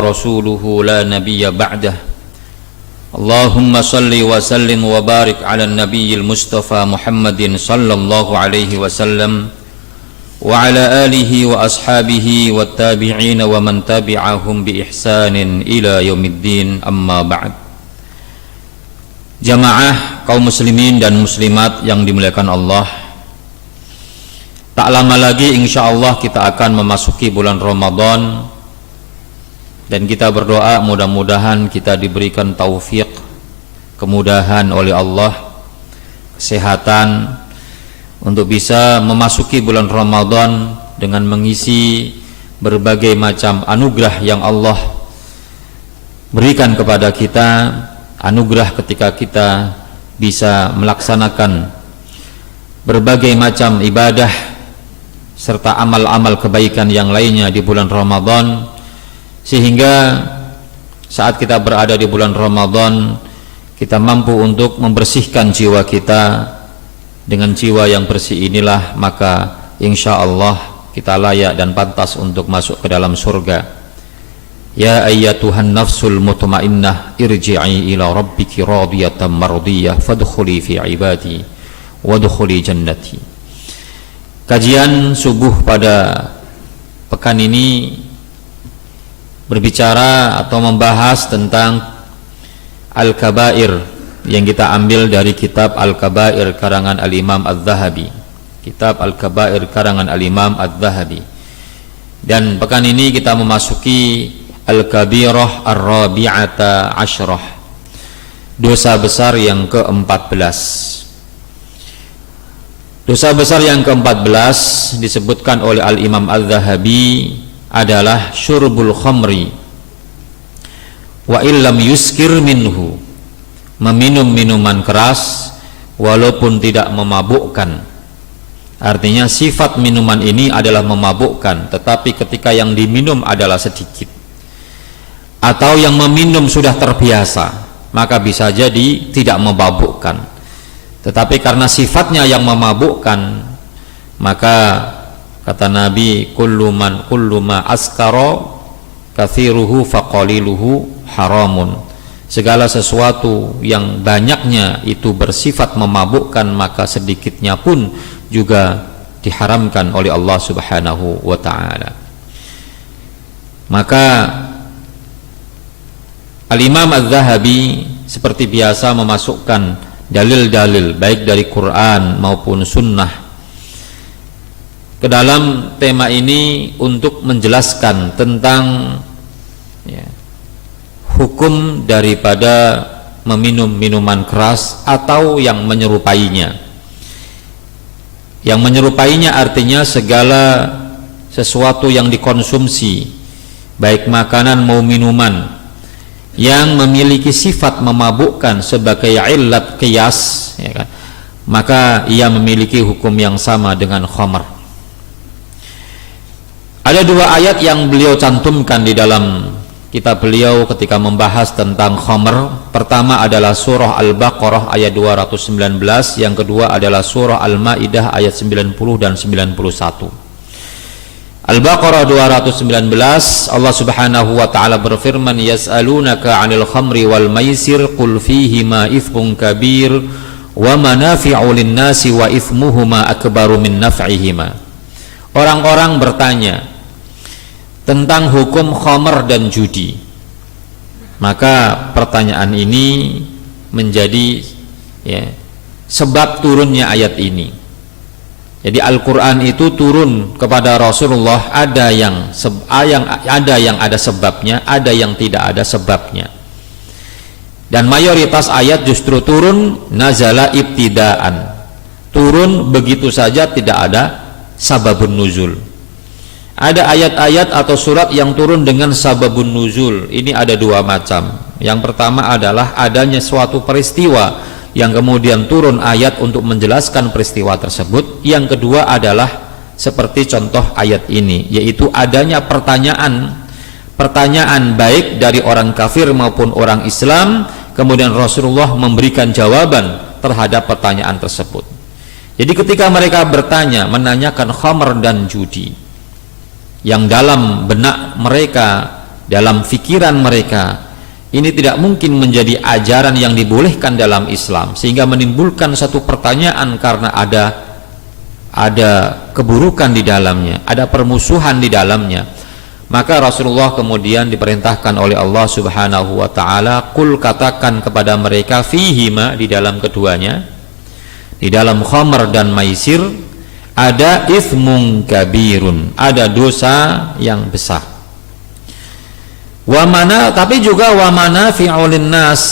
rasuluhu la nabiyya ba'dah. Allahumma salli wa sallim wa barik ala nabiyyil mustafa Muhammadin sallallahu alaihi wasallam wa ala alihi wa ashabihi wa tabi'in wa man tabi'ahum bi ihsanin ila yaumiddin, amma ba'd. Jamaah kaum muslimin dan muslimat yang dimuliakan Allah, tak lama lagi insyaallah kita akan memasuki bulan Ramadan, dan kita berdoa mudah-mudahan kita diberikan taufik, kemudahan oleh Allah, kesehatan untuk bisa memasuki bulan Ramadan dengan mengisi berbagai macam anugerah yang Allah berikan kepada kita. Anugerah ketika kita bisa melaksanakan berbagai macam ibadah serta amal-amal kebaikan yang lainnya di bulan Ramadan, sehingga saat kita berada di bulan Ramadan kita mampu untuk membersihkan jiwa kita. Dengan jiwa yang bersih inilah maka insya Allah kita layak dan pantas untuk masuk ke dalam surga. Ya ayyatuhan nafsul mutmainnah irji'i ila rabbiki radiyatan mardiyah fadkhuli fi ibadi wadkhuli jannati. Kajian subuh pada pekan ini berbicara atau membahas tentang Al-Kabair yang kita ambil dari kitab Al-Kabair karangan Al-Imam Adz-Dzahabi. Kitab Al-Kabair karangan Al-Imam Adz-Dzahabi. Dan pekan ini kita memasuki Al-Kabirah Ar-Rabi'ata Asyrah, dosa besar yang ke-14. Dosa besar yang ke-14 disebutkan oleh Al-Imam Adz-Dzahabi adalah syurbul khamri wa illam yuskir minhu, meminum minuman keras walaupun tidak memabukkan. Artinya sifat minuman ini adalah memabukkan, tetapi ketika yang diminum adalah sedikit, atau yang meminum sudah terbiasa, maka bisa jadi tidak memabukkan. Tetapi karena sifatnya yang memabukkan, maka kata Nabi, kullu ma askara kathiruhu faqaliluhu haramun. Segala sesuatu yang banyaknya itu bersifat memabukkan, maka sedikitnya pun juga diharamkan oleh Allah Subhanahu wa ta'ala. Maka Al-Imam Adz-Dzahabi seperti biasa memasukkan dalil-dalil baik dari Quran maupun sunnah ke dalam tema ini untuk menjelaskan tentang hukum daripada meminum minuman keras atau yang menyerupainya. Yang menyerupainya artinya segala sesuatu yang dikonsumsi, baik makanan maupun minuman, yang memiliki sifat memabukkan sebagai illat qiyas, ya kan? Maka ia memiliki hukum yang sama dengan khamr. Ada dua ayat yang beliau cantumkan di dalam kitab beliau ketika membahas tentang khamr. Pertama adalah surah Al-Baqarah ayat 219, yang kedua adalah surah Al-Maidah ayat 90 dan 91. Al-Baqarah 219, Allah Subhanahu wa ta'ala berfirman, yas'alunaka 'anil khamri wal maisir qul fihima ithmun kabir wa manafi'u lin-nasi wa ithmuhuma akbaru min naf'ihima. Orang-orang bertanya tentang hukum khamr dan judi. Maka pertanyaan ini menjadi sebab turunnya ayat ini. Jadi Al-Quran itu turun kepada Rasulullah, ada yang ada sebabnya, ada yang tidak ada sebabnya. Dan mayoritas ayat justru turun nazala ibtidaan, turun begitu saja, tidak ada sababun nuzul. Ada ayat-ayat atau surat yang turun dengan sababun nuzul. Ini ada dua macam. Yang pertama adalah adanya suatu peristiwa yang kemudian turun ayat untuk menjelaskan peristiwa tersebut. Yang kedua adalah seperti contoh ayat ini, yaitu adanya pertanyaan baik dari orang kafir maupun orang Islam, kemudian Rasulullah memberikan jawaban terhadap pertanyaan tersebut. Jadi ketika mereka bertanya, menanyakan khamr dan judi, yang dalam benak mereka dalam pikiran mereka ini tidak mungkin menjadi ajaran yang dibolehkan dalam Islam, sehingga menimbulkan satu pertanyaan karena ada keburukan di dalamnya, ada permusuhan di dalamnya. Maka Rasulullah kemudian diperintahkan oleh Allah Subhanahu wa taala, "Qul," katakan kepada mereka, "fihima," di dalam keduanya, di dalam khamr dan maisir ada itsmun kabirun, ada dosa yang besar. Tapi juga wa manafi'u linnas,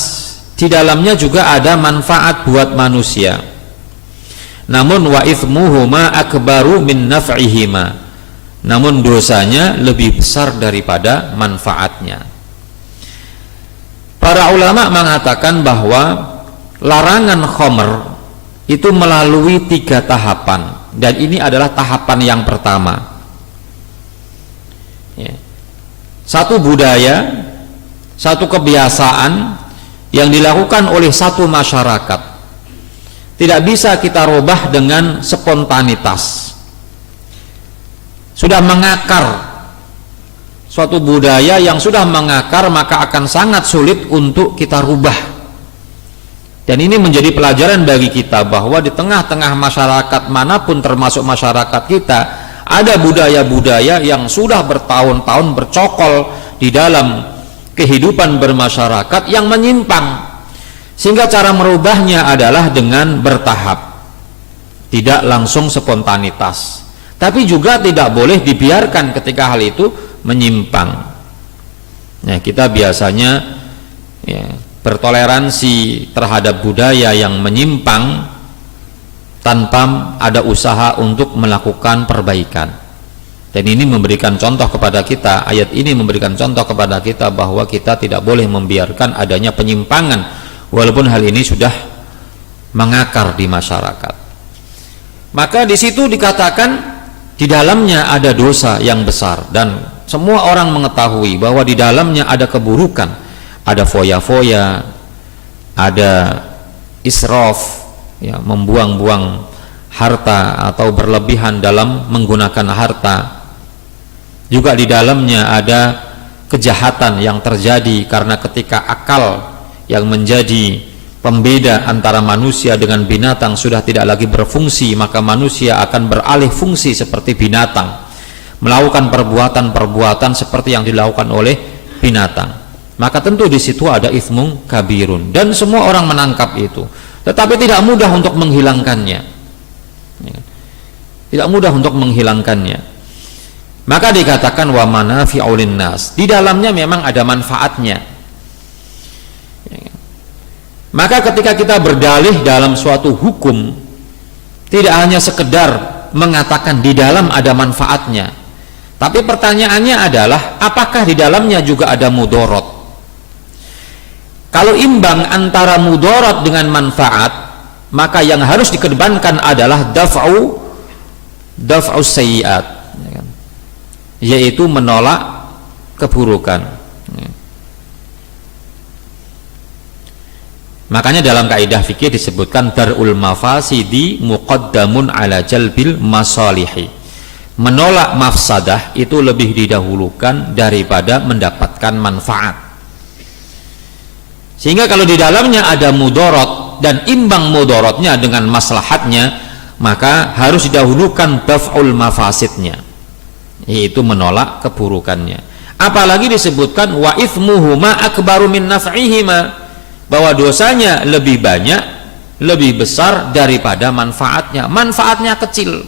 di dalamnya juga ada manfaat buat manusia. Namun wa itsmuhuma akbaru min naf'ihima, namun dosanya lebih besar daripada manfaatnya. Para ulama mengatakan bahwa larangan khamr itu melalui 3 tahapan, dan ini adalah tahapan yang pertama. Satu budaya, satu kebiasaan yang dilakukan oleh satu masyarakat tidak bisa kita rubah dengan spontanitas. Sudah mengakar, suatu budaya yang sudah mengakar, maka akan sangat sulit untuk kita rubah. Dan ini menjadi pelajaran bagi kita bahwa di tengah-tengah masyarakat manapun, termasuk masyarakat kita, ada budaya-budaya yang sudah bertahun-tahun bercokol di dalam kehidupan bermasyarakat yang menyimpang, sehingga cara merubahnya adalah dengan bertahap, tidak langsung spontanitas, tapi juga tidak boleh dibiarkan ketika hal itu menyimpang. Nah, kita biasanya bertoleransi terhadap budaya yang menyimpang tanpa ada usaha untuk melakukan perbaikan. Dan ini memberikan contoh kepada kita, ayat ini memberikan contoh kepada kita bahwa kita tidak boleh membiarkan adanya penyimpangan walaupun hal ini sudah mengakar di masyarakat. Maka di situ dikatakan di dalamnya ada dosa yang besar, dan semua orang mengetahui bahwa di dalamnya ada keburukan, ada foya-foya, ada israf, membuang-buang harta atau berlebihan dalam menggunakan harta. Juga di dalamnya ada kejahatan yang terjadi karena ketika akal yang menjadi pembeda antara manusia dengan binatang sudah tidak lagi berfungsi, maka manusia akan beralih fungsi seperti binatang, melakukan perbuatan-perbuatan seperti yang dilakukan oleh binatang. Maka tentu di situ ada itsmun kabirun, dan semua orang menangkap itu. Tetapi tidak mudah untuk menghilangkannya, tidak mudah untuk menghilangkannya. Maka dikatakan wa manafi'u linnas, di dalamnya memang ada manfaatnya. Maka ketika kita berdalih dalam suatu hukum, tidak hanya sekedar mengatakan di dalam ada manfaatnya, tapi pertanyaannya adalah apakah di dalamnya juga ada mudorot. Kalau imbang antara mudarat dengan manfaat, maka yang harus dikedepankan adalah daf'u sayyi'at, yaitu menolak keburukan. Makanya dalam kaidah fikih disebutkan darul mafasidi muqaddamun ala jalbil masalihi. Menolak mafsadah itu lebih didahulukan daripada mendapatkan manfaat. Sehingga kalau di dalamnya ada mudarat dan imbang mudaratnya dengan maslahatnya, maka harus didahulukan daf'ul mafasidnya, yaitu menolak keburukannya. Apalagi disebutkan wa itsmuhuma akbaru min naf'ihima, bahwa dosanya lebih banyak, lebih besar daripada manfaatnya. Manfaatnya kecil.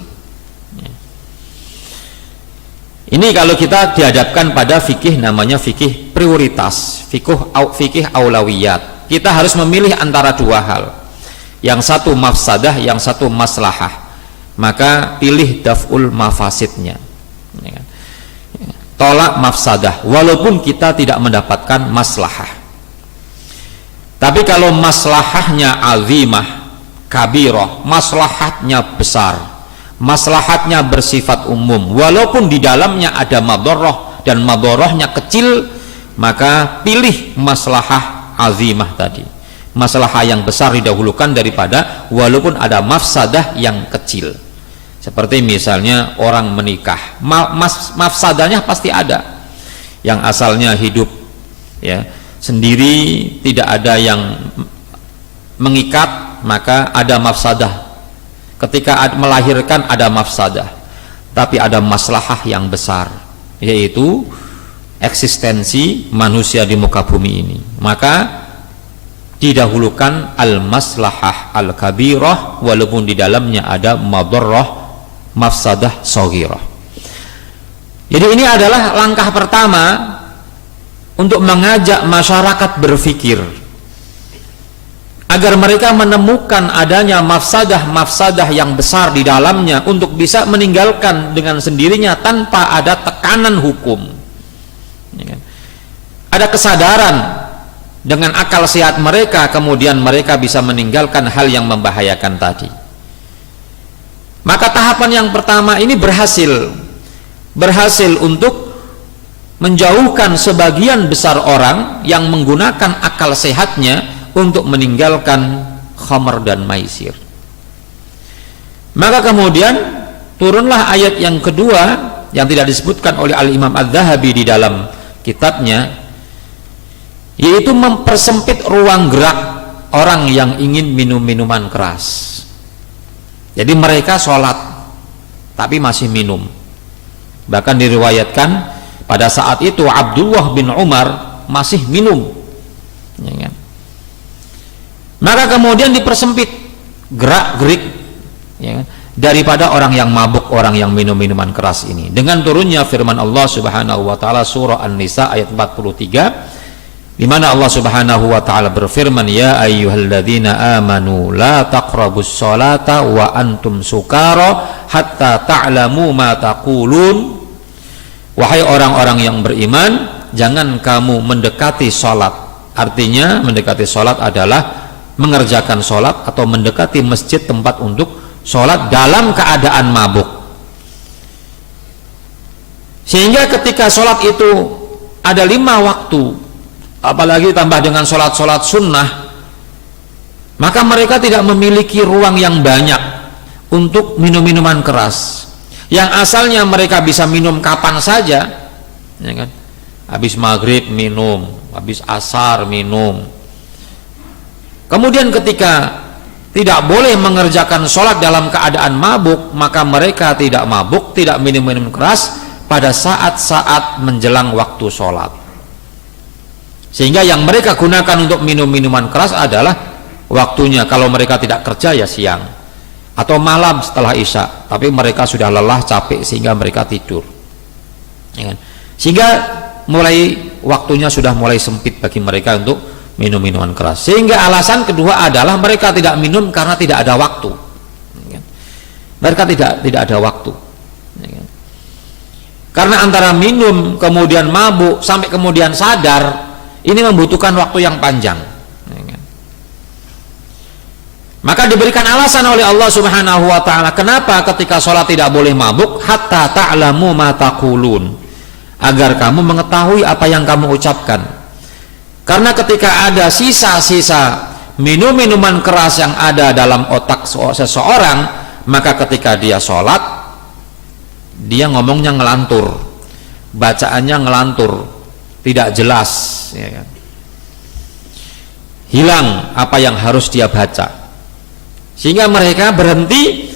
Ini kalau kita dihadapkan pada fikih, namanya fikih prioritas, fikih aulawiyat. Kita harus memilih antara dua hal, yang satu mafsadah, yang satu maslahah. Maka pilih daf'ul mafasidnya, tolak mafsadah walaupun kita tidak mendapatkan maslahah. Tapi kalau maslahahnya azimah, kabirah, maslahatnya besar, maslahatnya bersifat umum, walaupun di dalamnya ada madharrah dan madharrahnya kecil, maka pilih maslahah azimah tadi. Maslahah yang besar didahulukan daripada walaupun ada mafsadah yang kecil. Seperti misalnya orang menikah, mafsadahnya pasti ada. yang asalnya hidup ya sendiri, tidak ada yang mengikat, maka ada mafsadah. Ketika melahirkan ada mafsadah, tapi ada maslahah yang besar, yaitu eksistensi manusia di muka bumi ini. Maka didahulukan al-maslahah al-kabirah, walaupun di dalamnya ada madarrah mafsadah shaghirah. Jadi ini adalah langkah pertama untuk mengajak masyarakat berpikir agar mereka menemukan adanya mafsadah-mafsadah yang besar di dalamnya untuk bisa meninggalkan dengan sendirinya tanpa ada tekanan hukum. Ada kesadaran dengan akal sehat mereka, kemudian mereka bisa meninggalkan hal yang membahayakan tadi. Maka tahapan yang pertama ini berhasil untuk menjauhkan sebagian besar orang yang menggunakan akal sehatnya untuk meninggalkan khamr dan maisir. Maka kemudian turunlah ayat yang kedua yang tidak disebutkan oleh Al-Imam Adz-Dzahabi di dalam kitabnya, yaitu mempersempit ruang gerak orang yang ingin minum minuman keras. Jadi mereka sholat tapi masih minum. Bahkan diriwayatkan pada saat itu Abdullah bin Umar masih minum, ya kan? Maka kemudian dipersempit gerak-gerik, ya kan, daripada orang yang mabuk, orang yang minum minuman keras ini, dengan turunnya firman Allah Subhanahu wa taala surah An-Nisa ayat 43, di mana Allah Subhanahu wa taala berfirman, ya ayyuhalladzina amanu la taqrabus sholata wa antum sukara hatta ta'lamu ma taqulun. Wahai orang-orang yang beriman, jangan kamu mendekati sholat. Artinya mendekati sholat adalah mengerjakan sholat atau mendekati masjid tempat untuk sholat dalam keadaan mabuk. Sehingga ketika sholat itu ada 5 waktu, apalagi tambah dengan sholat-sholat sunnah, maka mereka tidak memiliki ruang yang banyak untuk minum-minuman keras. Yang asalnya mereka bisa minum kapan saja, ya kan? Habis maghrib minum, habis asar minum. Kemudian ketika tidak boleh mengerjakan sholat dalam keadaan mabuk, maka mereka tidak mabuk, tidak minum-minum keras pada saat-saat menjelang waktu sholat. Sehingga yang mereka gunakan untuk minum-minuman keras adalah waktunya, kalau mereka tidak kerja ya siang atau malam setelah isya, tapi mereka sudah lelah, capek, sehingga mereka tidur, ya kan? Sehingga mulai waktunya sudah mulai sempit bagi mereka untuk minum-minuman keras. Sehingga alasan kedua adalah mereka tidak minum karena tidak ada waktu, ya kan? Mereka tidak ada waktu, ya kan? Karena antara minum kemudian mabuk sampai kemudian sadar, ini membutuhkan waktu yang panjang, ya kan? Maka diberikan alasan oleh Allah Subhanahu wa taala, kenapa ketika sholat tidak boleh mabuk, hatta ta'lamu ma taqulun, agar kamu mengetahui apa yang kamu ucapkan. Karena ketika ada sisa-sisa minum-minuman keras yang ada dalam otak seseorang, maka ketika dia sholat, dia ngomongnya ngelantur, bacaannya ngelantur, tidak jelas, ya kan? Hilang apa yang harus dia baca, sehingga mereka berhenti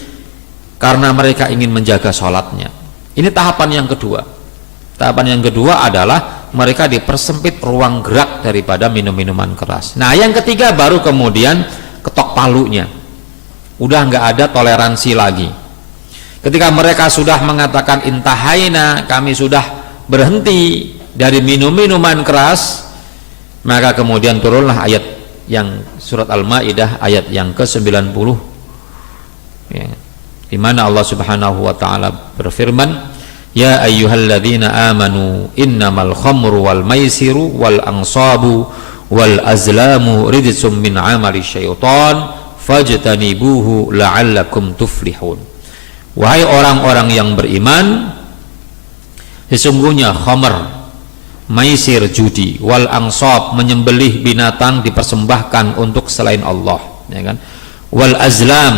karena mereka ingin menjaga sholatnya. Ini tahapan yang kedua. Tahapan yang kedua adalah mereka dipersempit ruang gerak daripada minum-minuman keras. Nah, yang ketiga baru kemudian ketok palunya. Udah nggak ada toleransi lagi. Ketika mereka sudah mengatakan intahaina, kami sudah berhenti dari minum-minuman keras, maka kemudian turunlah ayat yang surat Al-Maidah ayat yang ke-90, ya, di mana Allah Subhanahu wa taala berfirman, ya ayyuhalladzina amanu innamal khamru wal maisiru wal ansabu wal azlamu rijsum min amali syaitan fajtanibuhu la'allakum tuflihun. Wahai orang-orang yang beriman, sesungguhnya khamr, maisir, judi, wal ansab, menyembelih binatang dipersembahkan untuk selain Allah, ya kan? Wal azlam,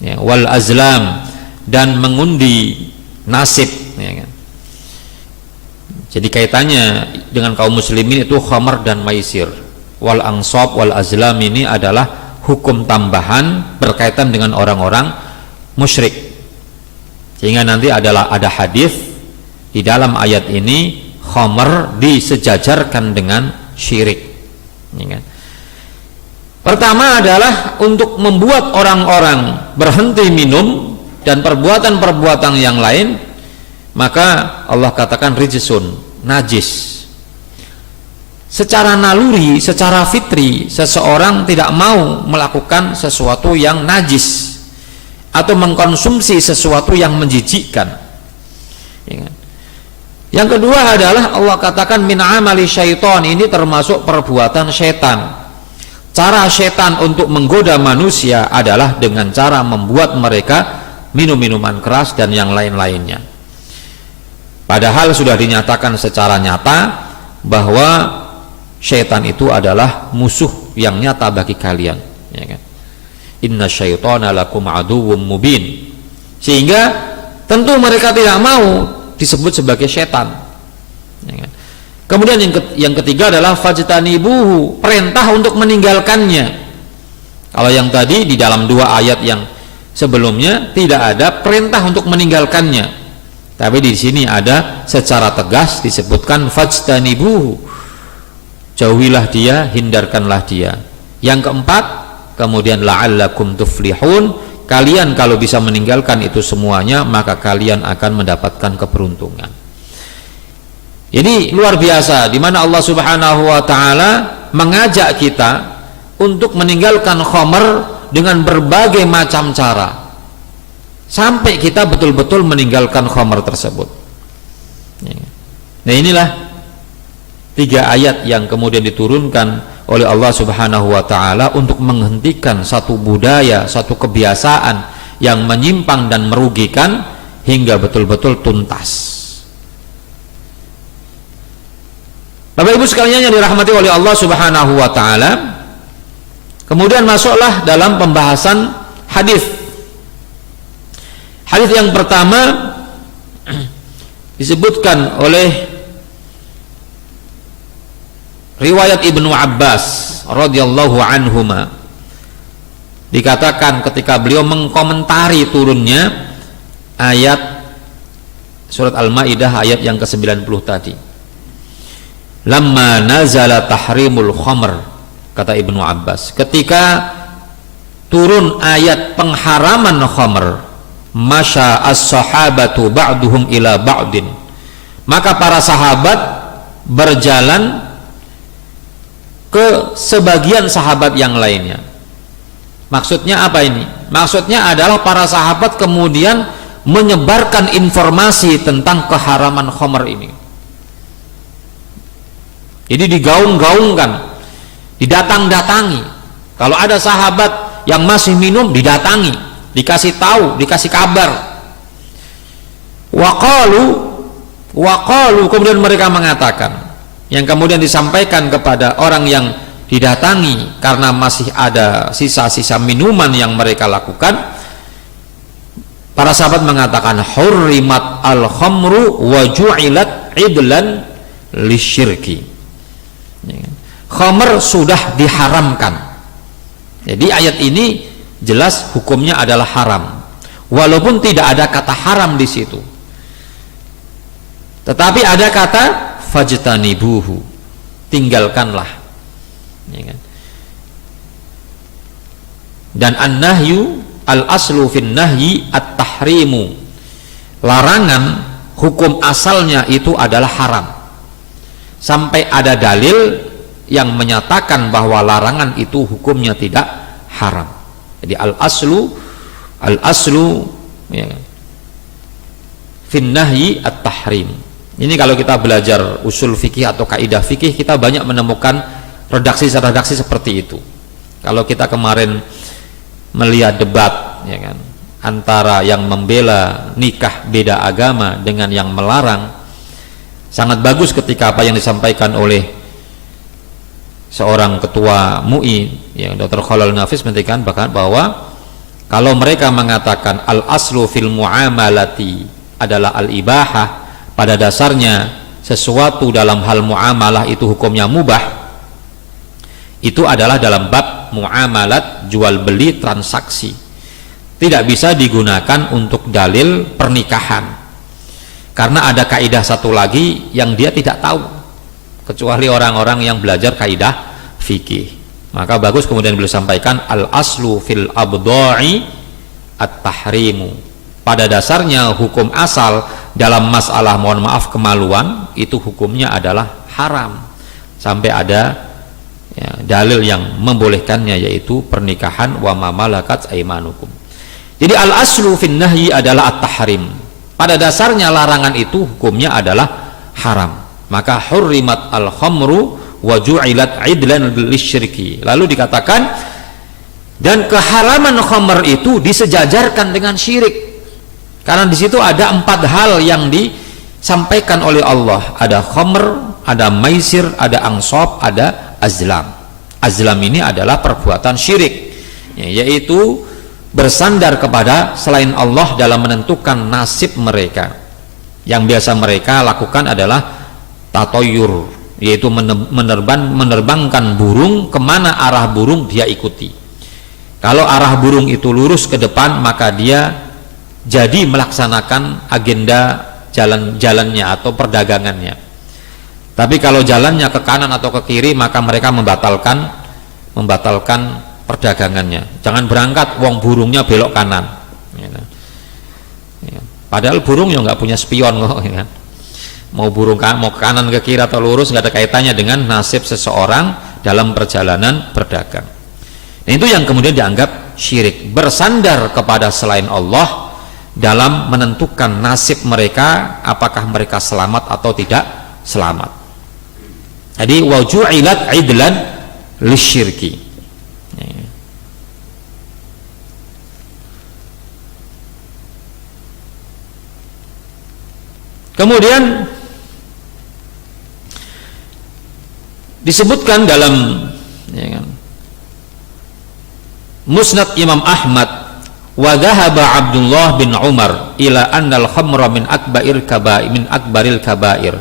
ya, wal azlam, dan mengundi nasib, ya kan? Jadi kaitannya dengan kaum muslimin itu khamar dan maisir. Wal ansab wal azlam ini adalah hukum tambahan berkaitan dengan orang-orang musyrik. Sehingga nanti ada hadis di dalam ayat ini khamar disejajarkan dengan syirik. Ya kan? Pertama adalah untuk membuat orang-orang berhenti minum dan perbuatan-perbuatan yang lain, maka Allah katakan rijsun, najis. Secara naluri, secara fitri, seseorang tidak mau melakukan sesuatu yang najis atau mengkonsumsi sesuatu yang menjijikkan. Yang kedua adalah Allah katakan min amali syaitan, ini termasuk perbuatan setan. Cara setan untuk menggoda manusia adalah dengan cara membuat mereka minum minuman keras dan yang lain-lainnya. Padahal sudah dinyatakan secara nyata bahwa syaitan itu adalah musuh yang nyata bagi kalian, ya kan? Inna syaitana lakum aduwwum mubin. Sehingga tentu mereka tidak mau disebut sebagai syaitan, ya kan? Kemudian yang ketiga adalah fajtanibuhu, perintah untuk meninggalkannya. Kalau yang tadi di dalam dua ayat yang sebelumnya tidak ada perintah untuk meninggalkannya, tapi di sini ada secara tegas disebutkan fajtanibuhu, jauhilah dia, hindarkanlah dia. Yang keempat, kemudian la'allakum tuflihun, kalian kalau bisa meninggalkan itu semuanya maka kalian akan mendapatkan keberuntungan. Jadi luar biasa di mana Allah Subhanahu wa taala mengajak kita untuk meninggalkan khamar dengan berbagai macam cara sampai kita betul-betul meninggalkan khamar tersebut. Nah, inilah 3 ayat yang kemudian diturunkan oleh Allah Subhanahu wa taala untuk menghentikan satu budaya, satu kebiasaan yang menyimpang dan merugikan hingga betul-betul tuntas. Bapak Ibu sekalian yang dirahmati oleh Allah Subhanahu wa taala, kemudian masuklah dalam pembahasan hadis. Hadis yang pertama disebutkan oleh riwayat Ibnu Abbas radhiyallahu anhuma, dikatakan ketika beliau mengkomentari turunnya ayat surat Al-Maidah ayat yang ke-90 tadi. Lamma nazala tahrimul khamr, kata Ibnu Abbas, ketika turun ayat pengharaman khamr, masya as-sahabatu ba'duhum ila ba'din, maka para sahabat berjalan ke sebagian sahabat yang lainnya. Maksudnya apa ini? Maksudnya adalah para sahabat kemudian menyebarkan informasi tentang keharaman khamr ini. Jadi digaung-gaungkan, didatang-datangi. Kalau ada sahabat yang masih minum, didatangi, dikasih tahu, dikasih kabar. Waqalu, kemudian mereka mengatakan, yang kemudian disampaikan kepada orang yang didatangi karena masih ada sisa-sisa minuman yang mereka lakukan. Para sahabat mengatakan, hurrimat al-khamru wa ju'ilat idlan lisyirki. Khamr sudah diharamkan. Jadi ayat ini jelas hukumnya adalah haram, walaupun tidak ada kata haram di situ, tetapi ada kata fajtanibuhu, tinggalkanlah, ya kan? Dan an-nahyu al-aslu fin nahyi at-tahrimu, larangan hukum asalnya itu adalah haram sampai ada dalil yang menyatakan bahwa larangan itu hukumnya tidak haram. Jadi al-aslu ya, fin nahyi at-tahrim. Ini kalau kita belajar usul fikih atau kaidah fikih, kita banyak menemukan redaksi seperti itu. Kalau kita kemarin melihat debat, ya kan, antara yang membela nikah beda agama dengan yang melarang, sangat bagus ketika apa yang disampaikan oleh seorang ketua MUI, yang Dr. Khalal Nafis, mengatakan bahwa kalau mereka mengatakan al-aslu fil muamalati adalah al-ibahah, pada dasarnya sesuatu dalam hal muamalah itu hukumnya mubah, itu adalah dalam bab muamalat, jual beli, transaksi. Tidak bisa digunakan untuk dalil pernikahan, karena ada kaidah satu lagi yang dia tidak tahu, kecuali orang-orang yang belajar kaidah fikih. Maka bagus kemudian beliau sampaikan al aslu fil abdha'i at-tahrimu. Pada dasarnya hukum asal dalam masalah, mohon maaf, kemaluan itu hukumnya adalah haram sampai ada ya, dalil yang membolehkannya, yaitu pernikahan wa ma malakat aimanukum. Jadi al aslu fin nahyi adalah at-tahrim. Pada dasarnya larangan itu hukumnya adalah haram. Maka hurrimat al khamru wa ju'ilat idlan lisyirki. Lalu dikatakan dan keharaman khamr itu disejajarkan dengan syirik. Karena di situ ada 4 hal yang disampaikan oleh Allah. Ada khamr, ada maisir, ada ansab, ada azlam. Azlam ini adalah perbuatan syirik, yaitu bersandar kepada selain Allah dalam menentukan nasib mereka. Yang biasa mereka lakukan adalah tatoyur, yaitu menerbangkan burung kemana arah burung dia ikuti. Kalau arah burung itu lurus ke depan, maka dia jadi melaksanakan agenda jalannya atau perdagangannya. Tapi kalau jalannya ke kanan atau ke kiri, maka mereka membatalkan perdagangannya. Jangan berangkat, wong burungnya belok kanan. Padahal burung ya nggak punya spion kok. Mau burung mau ke kanan ke kiri atau lurus nggak ada kaitannya dengan nasib seseorang dalam perjalanan berdagang. Nah, itu yang kemudian dianggap syirik, bersandar kepada selain Allah dalam menentukan nasib mereka, apakah mereka selamat atau tidak selamat. Jadi waju'ilat idlan lisyirki. Kemudian disebutkan dalam Musnad Imam Ahmad, wa dhahaba Abdullah bin Umar ila annal khamra min akbaril kabair.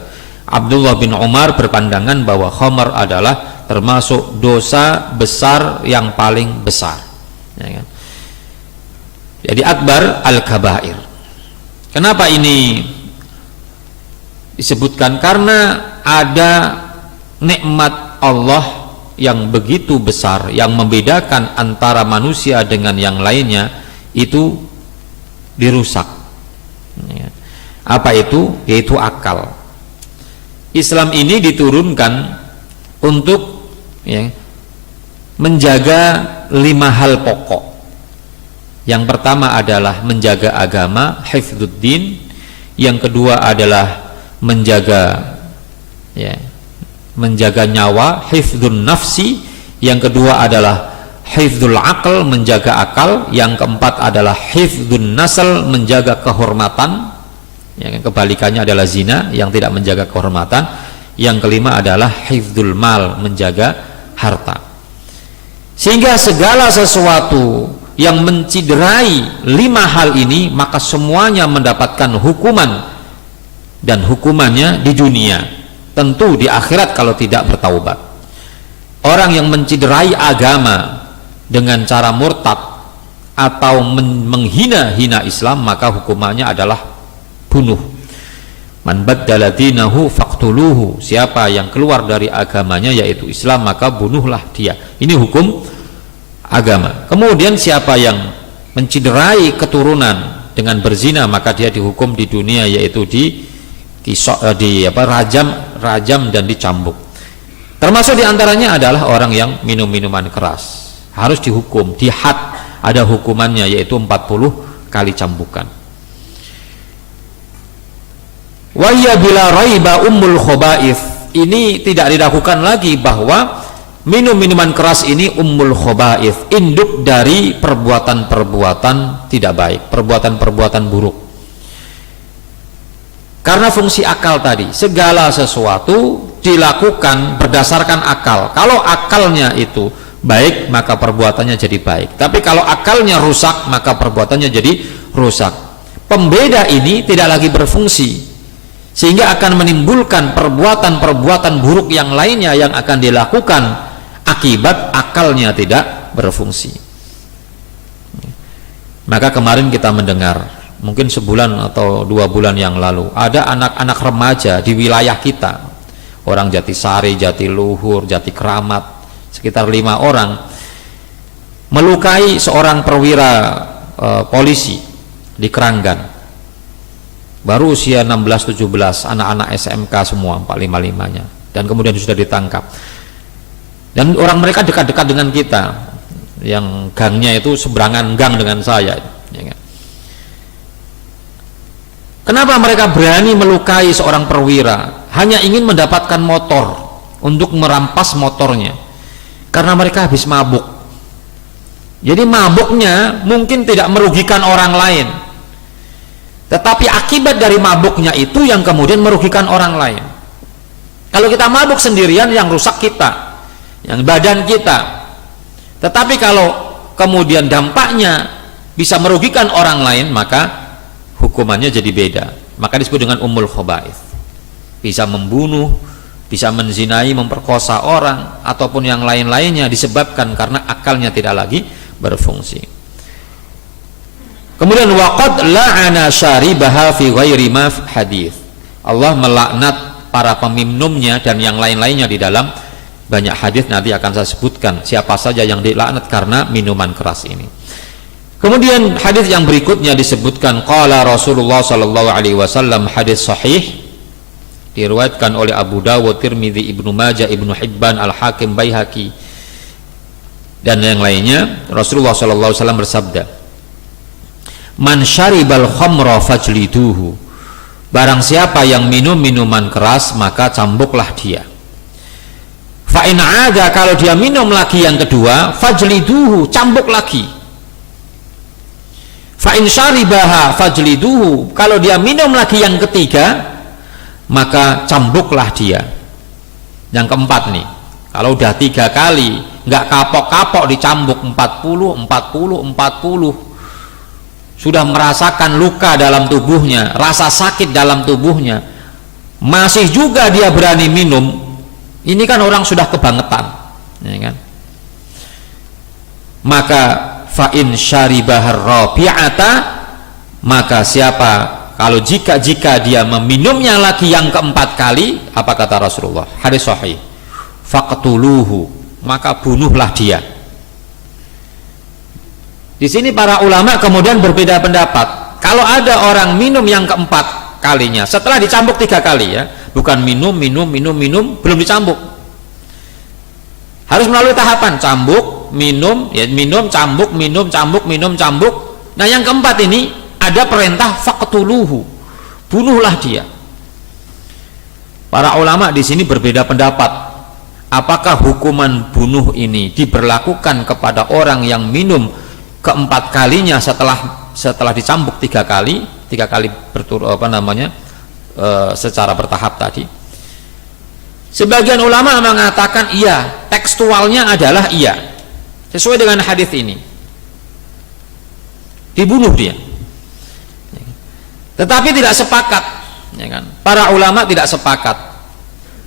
Abdullah bin Umar berpandangan bahwa khamr adalah termasuk dosa besar yang paling besar. Jadi akbar al-kabair. Kenapa ini disebutkan? Karena ada nikmat Allah yang begitu besar yang membedakan antara manusia dengan yang lainnya, itu dirusak. Apa itu? Yaitu akal. Islam ini diturunkan untuk menjaga 5 hal pokok. Yang pertama adalah menjaga agama, hifdzuddin. Yang kedua adalah menjaga nyawa, hifdzun nafsi. Yang kedua adalah hifdzul aql, menjaga akal. Yang keempat adalah hifdzun nasl, menjaga kehormatan. Yang kebalikannya adalah zina, yang tidak menjaga kehormatan. Yang kelima adalah hifdzul mal, menjaga harta. Sehingga segala sesuatu yang menciderai 5 hal ini, maka semuanya mendapatkan hukuman, dan hukumannya di dunia, tentu di akhirat kalau tidak bertaubat. Orang yang menciderai agama dengan cara murtad atau menghina-hina Islam, maka hukumannya adalah bunuh. Man baddala dinahu faqtuluhu. Siapa yang keluar dari agamanya yaitu Islam, maka bunuhlah dia. Ini hukum agama. Kemudian siapa yang menciderai keturunan dengan berzina, maka dia dihukum di dunia, yaitu rajam dan dicambuk. Termasuk diantaranya adalah orang yang minum minuman keras, harus dihukum, dihad, ada hukumannya, yaitu 40 kali cambukan. Wa hiya bila raiba ummul khaba'ith. Ini tidak diragukan lagi bahwa minum minuman keras ini ummul khaba'ith, induk dari perbuatan-perbuatan tidak baik, perbuatan-perbuatan buruk. Karena fungsi akal tadi, segala sesuatu dilakukan berdasarkan akal. Kalau akalnya itu baik, maka perbuatannya jadi baik. Tapi kalau akalnya rusak, maka perbuatannya jadi rusak. Pembeda ini tidak lagi berfungsi. sehingga akan menimbulkan perbuatan-perbuatan buruk yang lainnya yang akan dilakukan akibat akalnya tidak berfungsi. Maka kemarin kita mendengar, mungkin sebulan atau 2 bulan yang lalu, ada anak-anak remaja di wilayah kita, orang Jatisari, Jatiluhur, Jati Keramat, sekitar 5 orang, melukai seorang perwira polisi di Keranggan, baru usia 16-17, anak-anak SMK semua, 4-5-5-nya, dan kemudian sudah ditangkap. Dan orang mereka dekat-dekat dengan kita, yang gangnya itu seberangan gang dengan saya, ya kan? Kenapa mereka berani melukai seorang perwira? Hanya ingin mendapatkan motor untuk merampas motornya, karena mereka habis mabuk. Jadi mabuknya mungkin tidak merugikan orang lain, tetapi akibat dari mabuknya itu yang kemudian merugikan orang lain. Kalau kita mabuk sendirian, yang rusak kita, yang badan kita. Tetapi kalau kemudian dampaknya bisa merugikan orang lain, maka hukumannya jadi beda. Maka disebut dengan ummul khaba'ith. Bisa membunuh, bisa menzinai, memperkosa orang, ataupun yang lain-lainnya disebabkan karena akalnya tidak lagi berfungsi. Kemudian waqad la'ana syaribaha fi ghairi ma hadits. Allah melaknat para peminumnya dan yang lain-lainnya di dalam banyak hadis, nanti akan saya sebutkan siapa saja yang dilaknat karena minuman keras ini. Kemudian hadis yang berikutnya disebutkan qala Rasulullah sallallahu alaihi wasallam, hadis sahih diriwayatkan oleh Abu Dawud, Tirmidzi, Ibnu Majah, Ibnu Hibban, Al-Hakim, Baihaqi dan yang lainnya. Rasulullah sallallahu alaihi wasallam bersabda, man syaribal khamra fajliduhu, barang siapa yang minum minuman keras maka cambuklah dia. Fa in ada, kalau dia minum lagi yang kedua, fajliduhu, cambuk lagi. Fa in syaribaha fajliduhu, kalau dia minum lagi yang ketiga maka cambuklah dia. Yang keempat nih, kalau udah 3 kali nggak kapok-kapok dicambuk 40, sudah merasakan luka dalam tubuhnya, rasa sakit dalam tubuhnya, masih juga dia berani minum, ini kan orang sudah kebangetan, ya kan? Maka fa in syaribahar rabi'ata, maka siapa, kalau jika dia meminumnya lagi yang keempat kali, apa kata Rasulullah? Hadis sahih, faqtuluhu, maka bunuhlah dia. Di sini para ulama kemudian berbeda pendapat. Kalau ada orang minum yang keempat kalinya setelah dicambuk 3 kali, ya, bukan minum belum dicambuk, harus melalui tahapan cambuk, minum, ya, minum, cambuk, minum, cambuk, minum, cambuk. Nah yang keempat ini ada perintah faqtuluhu, bunuhlah dia. Para ulama di sini berbeda pendapat, apakah hukuman bunuh ini diberlakukan kepada orang yang minum keempat kalinya setelah dicambuk 3 kali secara bertahap tadi. Sebagian ulama mengatakan iya, tekstualnya adalah iya, sesuai dengan hadis ini, dibunuh dia. Tetapi tidak sepakat, ya kan? Para ulama tidak sepakat.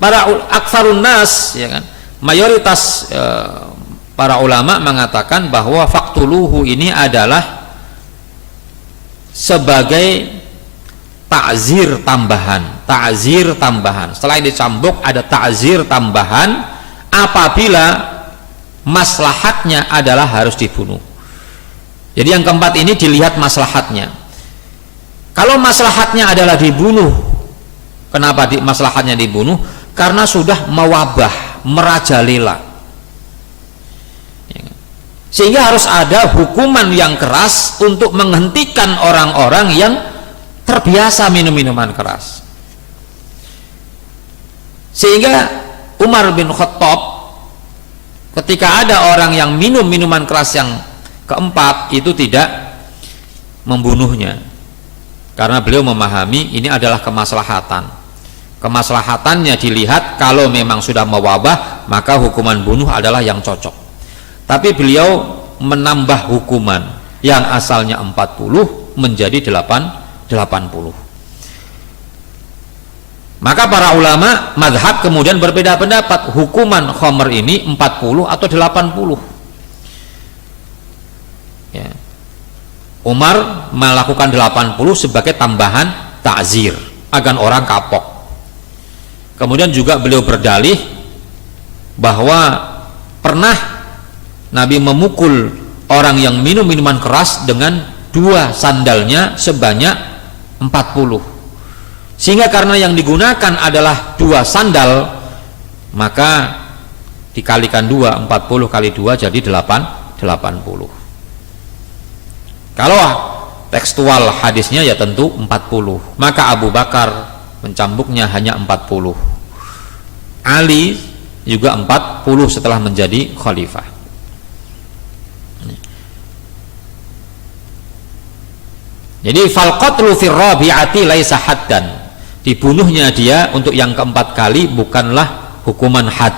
Para aktsarun nas, ya kan, mayoritas para ulama mengatakan bahwa faqtuluhu ini adalah sebagai ta'zir tambahan. Setelah dicambuk ada ta'zir tambahan apabila maslahatnya adalah harus dibunuh. Jadi yang keempat ini dilihat maslahatnya. Kalau maslahatnya adalah dibunuh, kenapa maslahatnya dibunuh? Karena sudah mewabah, merajalela, sehingga harus ada hukuman yang keras untuk menghentikan orang-orang yang terbiasa minum minuman keras. Sehingga Umar bin Khattab ketika ada orang yang minum minuman keras yang keempat itu tidak membunuhnya, karena beliau memahami ini adalah kemaslahatannya dilihat. Kalau memang sudah mewabah maka hukuman bunuh adalah yang cocok. Tapi beliau menambah hukuman yang asalnya 40 menjadi 80. 80. Maka para ulama madhab kemudian berbeda pendapat, hukuman khamr ini 40 atau 80. Ya. Umar melakukan 80 sebagai tambahan ta'zir agar orang kapok. Kemudian juga beliau berdalih bahwa pernah Nabi memukul orang yang minum minuman keras dengan 2 sandalnya sebanyak 40. Sehingga karena yang digunakan adalah 2 sandal, maka dikalikan 2, 40 kali 2 jadi 80. Kalau tekstual hadisnya ya tentu 40. Maka Abu Bakar mencambuknya hanya 40. Ali juga 40 setelah menjadi khalifah. Jadi fal qatlu fir rabi'ati laisa haddan. Dibunuhnya dia untuk yang keempat kali bukanlah hukuman had.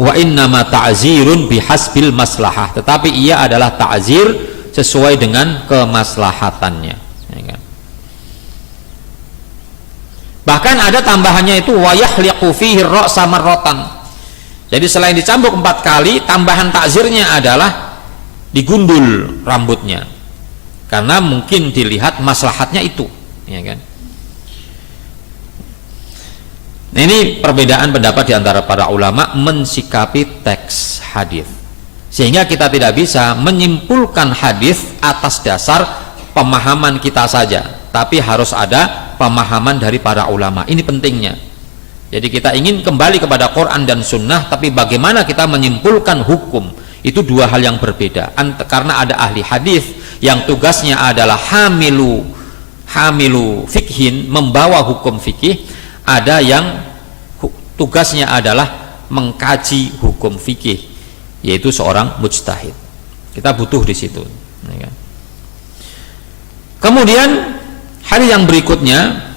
Wa innama ta'zirun bihasbil maslahah, tetapi ia adalah ta'zir sesuai dengan kemaslahatannya, ya kan? Bahkan ada tambahannya itu wa yahliqu fihi ar-ra'sa marratan. Jadi selain dicambuk 4 kali, tambahan ta'zirnya adalah digundul rambutnya, karena mungkin dilihat maslahatnya itu, ya kan? Nah, ini perbedaan pendapat di antara para ulama mensikapi teks hadis, sehingga kita tidak bisa menyimpulkan hadis atas dasar pemahaman kita saja, tapi harus ada pemahaman dari para ulama. Ini pentingnya. Jadi kita ingin kembali kepada Quran dan Sunnah, tapi bagaimana kita menyimpulkan hukum, itu 2 hal yang berbeda. Karena ada ahli hadis yang tugasnya adalah hamilu fikhin, membawa hukum fikih. Ada yang tugasnya adalah mengkaji hukum fikih, yaitu seorang mujtahid. Kita butuh di situ, ya kan? Kemudian hadis yang berikutnya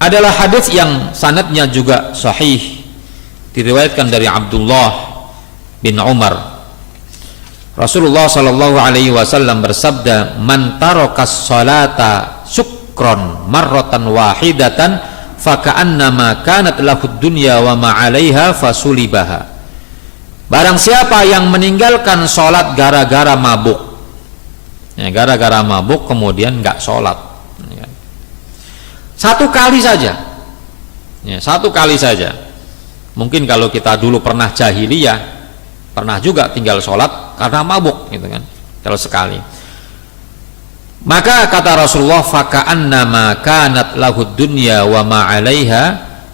adalah hadis yang sanadnya juga sahih, diriwayatkan dari Abdullah bin Umar. Rasulullah sallallahu alaihi wasallam bersabda, "Man tarakas salata syukron marratan wahidatan faka'annama kanat lahud dunya wa ma 'alaiha fasulibaha." Barang siapa yang meninggalkan sholat gara-gara mabuk, ya, gara-gara mabuk kemudian nggak sholat, ya, 1 kali saja, ya, 1 kali saja. Mungkin kalau kita dulu pernah jahiliyah, pernah juga tinggal sholat karena mabuk, gitu kan, kalau sekali. Maka kata Rasulullah, faka'annama kanat lahud dunya wa ma 'alaiha,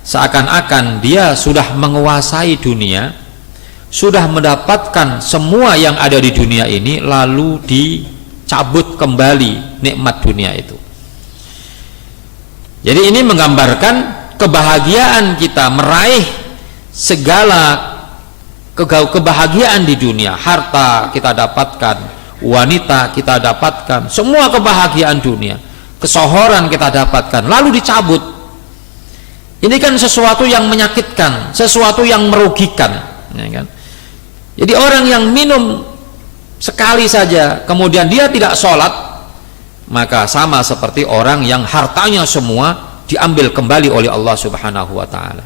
seakan-akan dia sudah menguasai dunia, sudah mendapatkan semua yang ada di dunia ini, lalu dicabut kembali nikmat dunia itu. Jadi ini menggambarkan kebahagiaan kita meraih segala kebahagiaan di dunia. Harta kita dapatkan, wanita kita dapatkan, semua kebahagiaan dunia, kesohoran kita dapatkan, lalu dicabut. Ini kan sesuatu yang menyakitkan, sesuatu yang merugikan, ya kan? Jadi orang yang minum sekali saja kemudian dia tidak sholat, maka sama seperti orang yang hartanya semua diambil kembali oleh Allah Subhanahu wa ta'ala.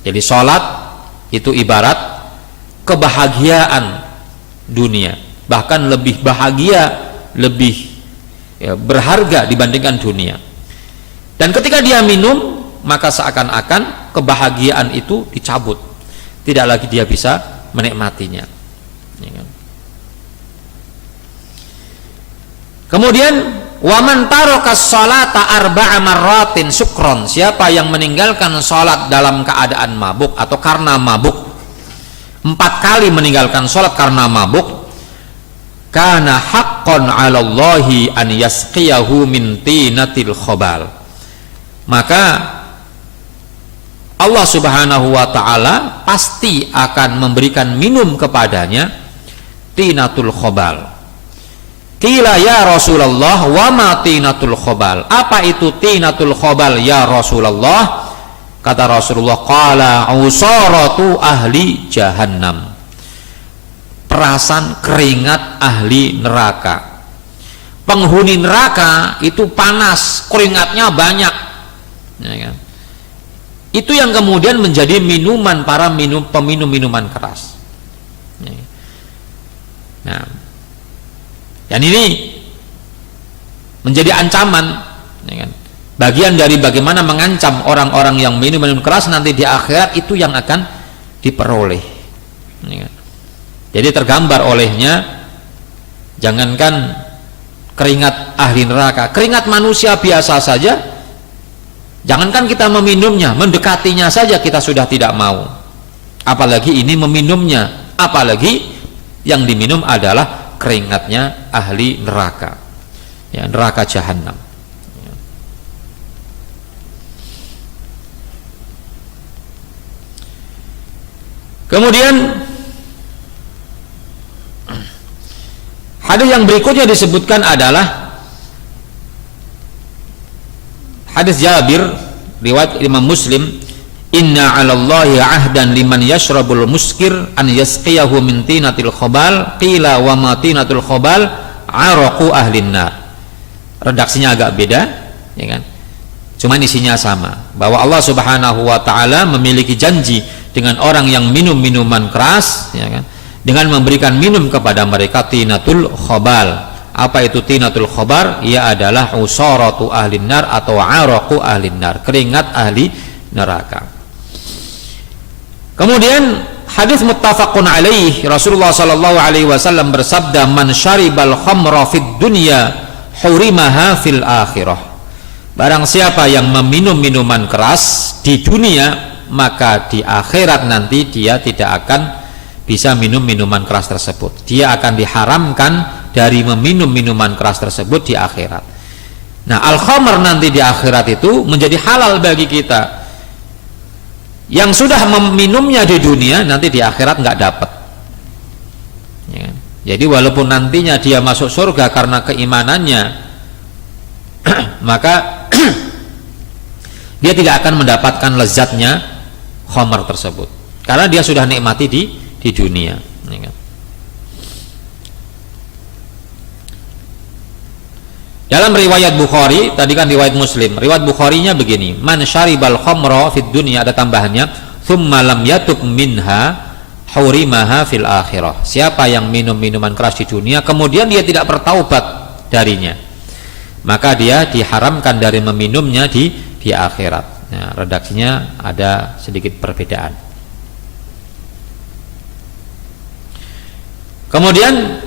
Jadi sholat itu ibarat kebahagiaan dunia, bahkan lebih bahagia, lebih berharga dibandingkan dunia. Dan ketika dia minum, maka seakan-akan kebahagiaan itu dicabut, tidak lagi dia bisa menikmatinya, ya kan? Kemudian waman tarokas sholata arba'a marratin syukron, siapa yang meninggalkan sholat dalam keadaan mabuk atau karena mabuk, 4 kali meninggalkan sholat karena mabuk, kana haqqan 'ala Allahi an yasqiyahu min tinatil khobal, maka Allah Subhanahu wa ta'ala pasti akan memberikan minum kepadanya tinatul khobal. Qila ya Rasulullah wa ma tinatul khobal, apa itu tinatul khobal ya Rasulullah? Kata Rasulullah, qala usaratu ahli jahannam, perasan keringat ahli neraka. penghuni neraka itu panas, keringatnya banyak, ya kan? Itu yang kemudian menjadi minuman para peminum minuman keras. Nah, dan ini menjadi ancaman, ya kan? Bagian dari bagaimana mengancam orang-orang yang minum keras nanti di akhirat itu yang akan diperoleh, ya kan? Jadi tergambar olehnya, jangankan keringat ahli neraka, keringat manusia biasa saja, jangankan kita meminumnya, mendekatinya saja kita sudah tidak mau, apalagi ini meminumnya, apalagi yang diminum adalah keringatnya ahli neraka, ya, neraka jahanam. Kemudian hadis yang berikutnya disebutkan adalah hadis Jabir riwayat Imam Muslim, inna 'alallahi 'ahdan liman yashrabul muskir an yasqiyahu min tinatil khabal qila wa ma tinatul khabal 'araqu ahlin nar. Redaksinya agak beda, ya kan? Cuman isinya sama, bahwa Allah Subhanahu wa taala memiliki janji dengan orang yang minum minuman keras, ya kan, dengan memberikan minum kepada mereka tinatul khabal. Apa itu tinatul khabar? Ia adalah usaratu ahlin nar atau araqu ahlin nar, keringat ahli neraka. Kemudian hadis muttafaqun alaih, Rasulullah sallallahu alaihi wasallam bersabda, man syaribal khamra fid dunya hurimaha fil akhirah. Barang siapa yang meminum minuman keras di dunia, maka di akhirat nanti dia tidak akan bisa minum minuman keras tersebut. Dia akan diharamkan dari meminum minuman keras tersebut di akhirat. Nah, al-khamr nanti di akhirat itu menjadi halal bagi kita. Yang sudah meminumnya di dunia nanti di akhirat nggak dapat. Ya. Jadi walaupun nantinya dia masuk surga karena keimanannya, maka dia tidak akan mendapatkan lezatnya khamr tersebut karena dia sudah nikmati di dunia, ya kan? Dalam riwayat Bukhari, tadi kan riwayat Muslim, riwayat Bukharinya begini, man syaribal khamra fid dunya, ada tambahannya, thumma lam yatub minha hurimaha fil akhirah. Siapa yang minum minuman keras di dunia kemudian dia tidak bertaubat darinya, maka dia diharamkan dari meminumnya di akhirat. Nah, redaksinya ada sedikit perbedaan. Kemudian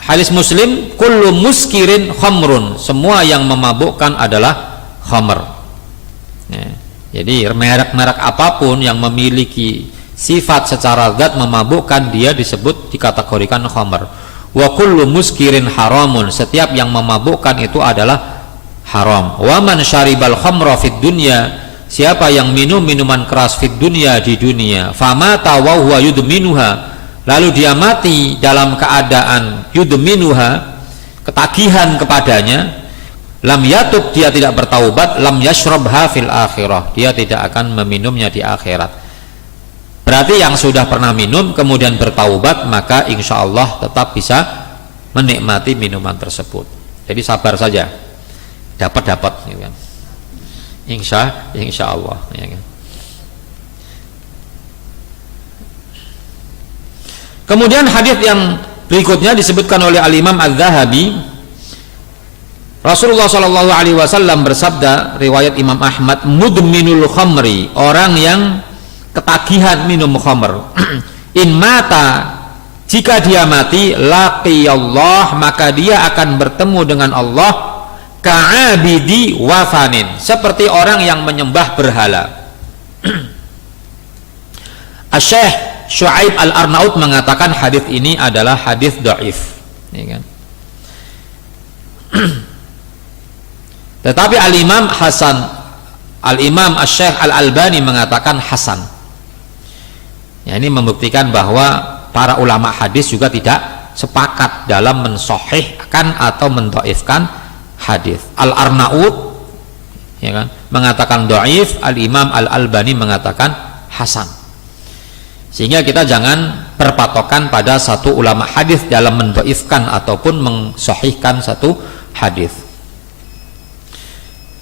hadis Muslim, kullu muskirin khamrun, semua yang memabukkan adalah khamr. Ya, jadi merek-merek apapun yang memiliki sifat secara zat memabukkan, dia disebut dikategorikan khamr. Wa kullu muskirin haramun, setiap yang memabukkan itu adalah haram. Wa man syaribal khamra fid dunya, siapa yang minum minuman keras fid dunya di dunia, famata wa huwa yudminuha, lalu dia mati dalam keadaan yudminuha, ketagihan kepadanya, lam yatub, dia tidak bertaubat, lam yashrabha fil akhirah, dia tidak akan meminumnya di akhirat. Berarti yang sudah pernah minum kemudian bertaubat, maka insya Allah tetap bisa menikmati minuman tersebut. Jadi sabar saja, dapat gitu kan. Insya Allah, ya kan. Kemudian hadis yang berikutnya disebutkan oleh Al-Imam Az-Zahabi, Rasulullah Shallallahu Alaihi Wasallam bersabda, riwayat Imam Ahmad, mudminul khamri, orang yang ketagihan minum khamr, in mata, jika dia mati, laqiyallah, maka dia akan bertemu dengan Allah, ka'abidi wafanin, seperti orang yang menyembah berhala. Asy-Syaikh Syu'aib Al-Arnaud mengatakan hadis ini adalah hadis dhaif, ya kan? Tetapi Al-Imam Asy-Syaikh Al-Albani mengatakan hasan. Ya, ini membuktikan bahwa para ulama hadis juga tidak sepakat dalam mensahihkan atau mendhaifkan hadis. Al-Arnaud, ya kan, mengatakan dhaif, Al-Imam Al-Albani mengatakan hasan. Sehingga kita jangan berpatokan pada satu ulama hadis dalam mendhaifkan ataupun mensahihkan satu hadis.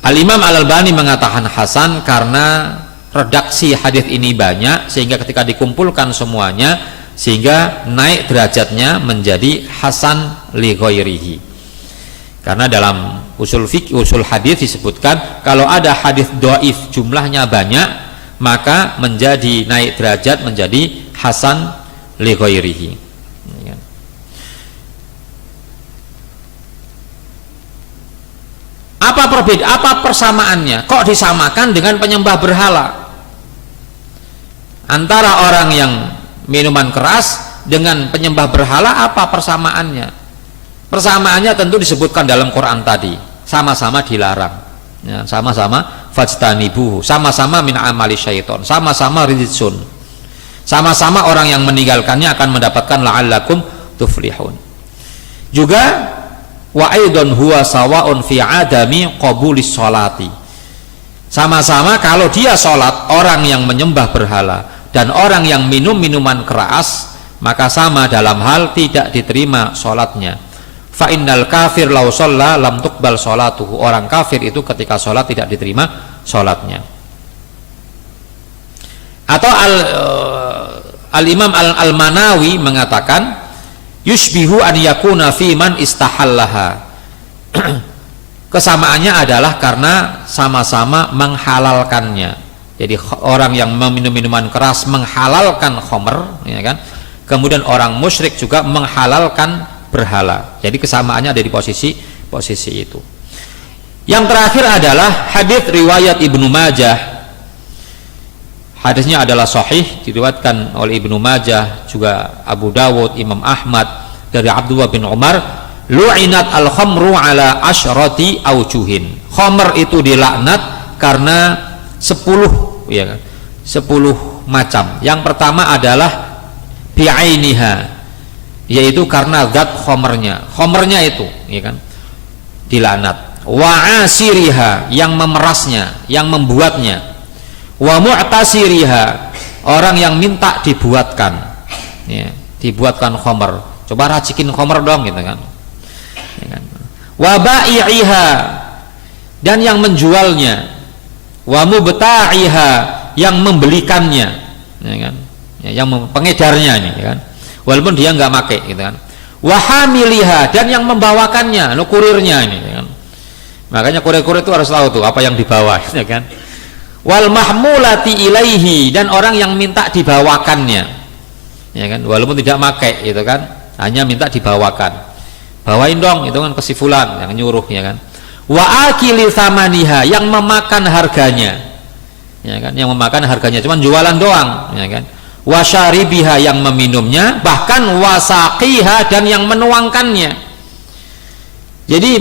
Al-Imam Al-Albani mengatakan hasan karena redaksi hadis ini banyak, sehingga ketika dikumpulkan semuanya sehingga naik derajatnya menjadi hasan li ghairihi. Karena dalam usul fikih, usul hadis disebutkan kalau ada hadis dhaif jumlahnya banyak, maka menjadi naik derajat menjadi hasan li ghairihi. Apa perbedaan, apa persamaannya? Kok disamakan dengan penyembah berhala? Antara orang yang minuman keras dengan penyembah berhala, apa persamaannya? Persamaannya tentu disebutkan dalam Quran tadi, sama-sama dilarang, ya, sama-sama fajtanibuhu, sama-sama min amali syaiton, sama-sama rizqun, sama-sama orang yang meninggalkannya akan mendapatkan la'allakum tuflihun. Juga wa aidon huwa sawaun fi adami qabulis sholati, sama-sama kalau dia sholat, orang yang menyembah berhala dan orang yang minum minuman keras, maka sama dalam hal tidak diterima sholatnya. Fa innal kafir law shalla lam tuqbal sholatuhu, orang kafir itu ketika sholat tidak diterima sholatnya. Atau Al-Imam Al-Manawi mengatakan yushbihu an yakuna fi man istahallaha. Kesamaannya adalah karena sama-sama menghalalkannya. Jadi orang yang meminum minuman keras menghalalkan khamr, ya kan? Kemudian orang musyrik juga menghalalkan berhala. Jadi kesamaannya ada di posisi itu. Yang terakhir adalah hadis riwayat Ibnu Majah. Hadisnya adalah sahih, diriwayatkan oleh Ibnu Majah, juga Abu Dawud, Imam Ahmad, dari Abdullah bin Umar, lu'inat al-khamru ala asyrati aujuhin. Khamr itu dilaknat karena 10, ya kan? 10 macam. Yang pertama adalah bi'ainiha, yaitu karena zat khomernya itu, ya kan, dilaknat. Wa asiriha, yang memerasnya, yang membuatnya. Wa mu'tasiriha, orang yang minta dibuatkan, ya, dibuatkan khomer, coba racikin khomer dong, gitu kan, ya kan. Wa ba'i'iha, dan yang menjualnya. Wa mubta'iha, yang membelikannya, ya kan, ya, yang pengedarnya ini, ya kan, walaupun dia nggak make, gitu kan. Wahamiliha, dan yang membawakannya, kurirnya ini, ya kan. Makanya kurir-kurir itu harus tahu tuh apa yang dibawa, ya kan. Wal mahmulati ilaihi, dan orang yang minta dibawakannya, ya kan, walaupun tidak make, gitu kan, hanya minta dibawakan, bawain dong, itu kan ke si fulan yang nyuruh, ya kan. Wa akili thamaniha, yang memakan harganya, ya kan, yang memakan harganya, cuman jualan doang, ya kan. Wasyaribiha, yang meminumnya, bahkan wasaqiha, dan yang menuangkannya. Jadi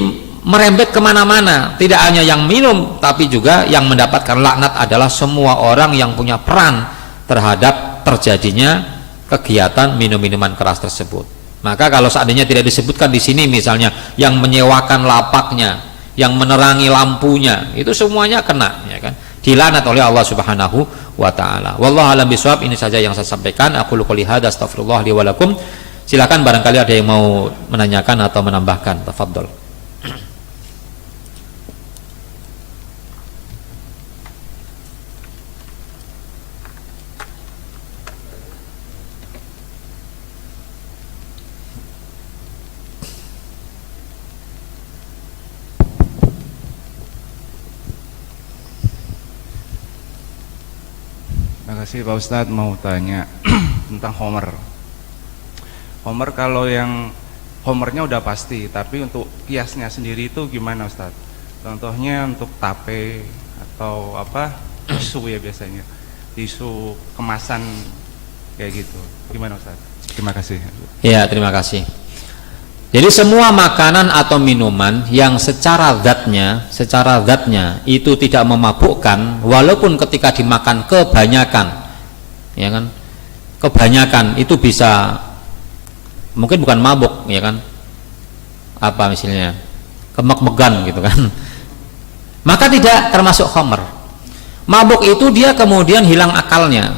merembet kemana-mana, tidak hanya yang minum, tapi juga yang mendapatkan laknat adalah semua orang yang punya peran terhadap terjadinya kegiatan minum-minuman keras tersebut. Maka kalau seandainya tidak disebutkan di sini, misalnya yang menyewakan lapaknya, yang menerangi lampunya, itu semuanya kena, ya kan, dilaknat oleh Allah Subhanahu wa taala. Wallahu a'lam bishawab. Ini saja yang saya sampaikan. Aku qouli hadza, astaghfirullah li wa lakum. Silakan barangkali ada yang mau menanyakan atau menambahkan. Tafadhol. Terima kasih Pak Ustadz, mau tanya tentang homer. Homer kalau yang homernya udah pasti, tapi untuk kiasnya sendiri itu gimana Ustadz? Contohnya untuk tape atau apa, tisu ya biasanya, tisu kemasan kayak gitu. Gimana Ustadz? Terima kasih. Ya, terima kasih. Jadi semua makanan atau minuman yang secara zatnya itu tidak memabukkan, walaupun ketika dimakan kebanyakan, ya kan, kebanyakan itu bisa, mungkin bukan mabuk, ya kan, apa misalnya kemek-megan gitu kan, maka tidak termasuk khamr. Mabuk itu dia kemudian hilang akalnya,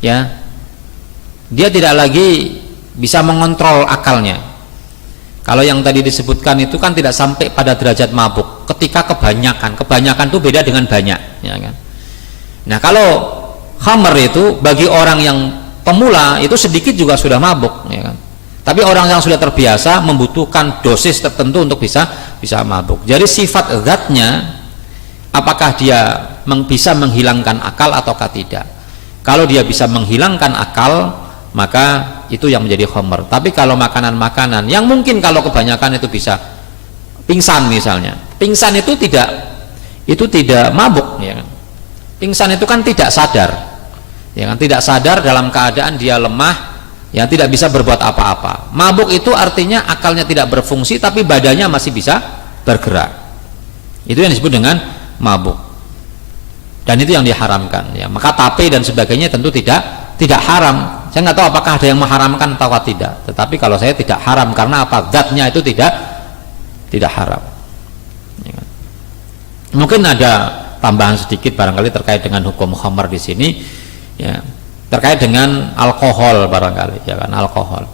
ya, dia tidak lagi bisa mengontrol akalnya. Kalau yang tadi disebutkan itu kan tidak sampai pada derajat mabuk. Ketika kebanyakan itu beda dengan banyak, ya kan? Nah, kalau khamr itu bagi orang yang pemula itu sedikit juga sudah mabuk, ya kan? Tapi orang yang sudah terbiasa membutuhkan dosis tertentu untuk bisa mabuk. Jadi sifat zatnya, apakah dia bisa menghilangkan akal ataukah tidak? Kalau dia bisa menghilangkan akal, maka itu yang menjadi khamr. Tapi kalau makanan-makanan yang mungkin kalau kebanyakan itu bisa pingsan misalnya, pingsan itu tidak mabuk, ya kan? Pingsan itu kan tidak sadar, ya kan? Tidak sadar dalam keadaan dia lemah, yang tidak bisa berbuat apa-apa. Mabuk itu artinya akalnya tidak berfungsi tapi badannya masih bisa bergerak. Itu yang disebut dengan mabuk. Dan itu yang diharamkan, ya. Maka tape dan sebagainya tentu tidak haram. Saya nggak tahu apakah ada yang mengharamkan atau tidak. Tetapi kalau saya tidak haram karena apa? Zatnya itu tidak haram. Ya kan? Mungkin ada tambahan sedikit barangkali terkait dengan hukum khamr di sini, ya. Terkait dengan alkohol barangkali, ya kan, alkohol.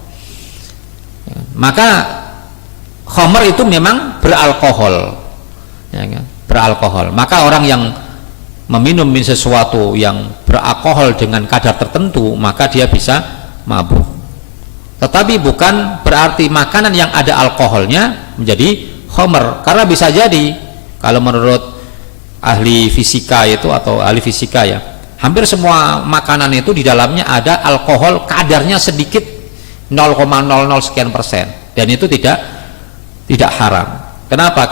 Ya, maka khamr itu memang beralkohol, ya kan, beralkohol. Maka orang yang meminum sesuatu yang beralkohol dengan kadar tertentu, maka dia bisa mabuk. Tetapi bukan berarti makanan yang ada alkoholnya menjadi khamr, karena bisa jadi kalau menurut ahli fisika itu atau ahli fisika, ya, hampir semua makanan itu di dalamnya ada alkohol, kadarnya sedikit 0,00 sekian persen, dan itu tidak haram. Kenapa?